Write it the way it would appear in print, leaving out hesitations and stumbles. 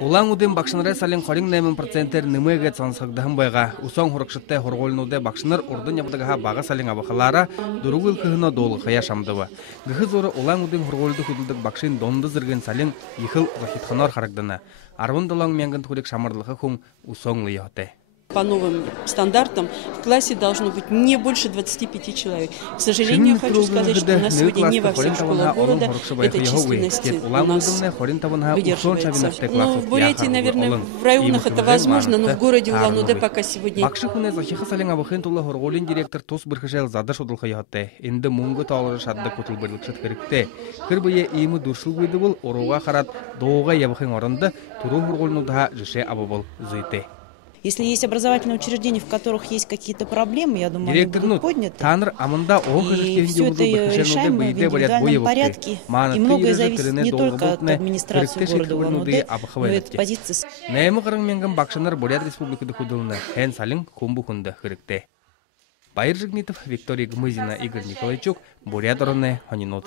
Улаан-Үдэ багшанары салин 28% нэмэгэд сонсогдохан байга. Үсөөн һургуулинууд һургуулинууд багшанар урдын явдагаха бага салин абахалара дөрүгүл кыһына доолгая шамдыва. Гыхы зоры Улаан-Үдэ һургуулинууд хөдөлдөг багшин донды зырген салин ихыл захитханар харагдана. 10 доллар мянган турик шамарлыхы хум үсөөн лыйоте. По новым стандартам в классе должно быть не больше 25 человек. К сожалению, хочу сказать, что у нас сегодня не во всех школах города эта численность у нас выдерживается. Но в Бурятии, наверное, в районах это возможно, но в городе Улаан-Үдэ пока сегодня... Багшихуне захиха салин абахын тулы һургуулин директор тус бирхешел задаш удулхаятте. Инде мунгу таалары шадда кутулбырлыкшыт керекте. Кырбые ийми дуршул буйды бул оруга харат доога ябахын орында туру һургуулинуудха жише абабол зыйте. Если есть образовательные учреждения, в которых есть какие-то проблемы, я думаю, они будут подняты. И все это решаем в индивидуальном порядке. И многое зависит не только от администрации города Улаан-Үдэ, но и от позиции. Багшанар Буряад Республикын худылына хэн салин хумбухунда хырыкте. Байыржигнитов, Виктория Гмызина, Игорь Николайчук, Буряад Республикын.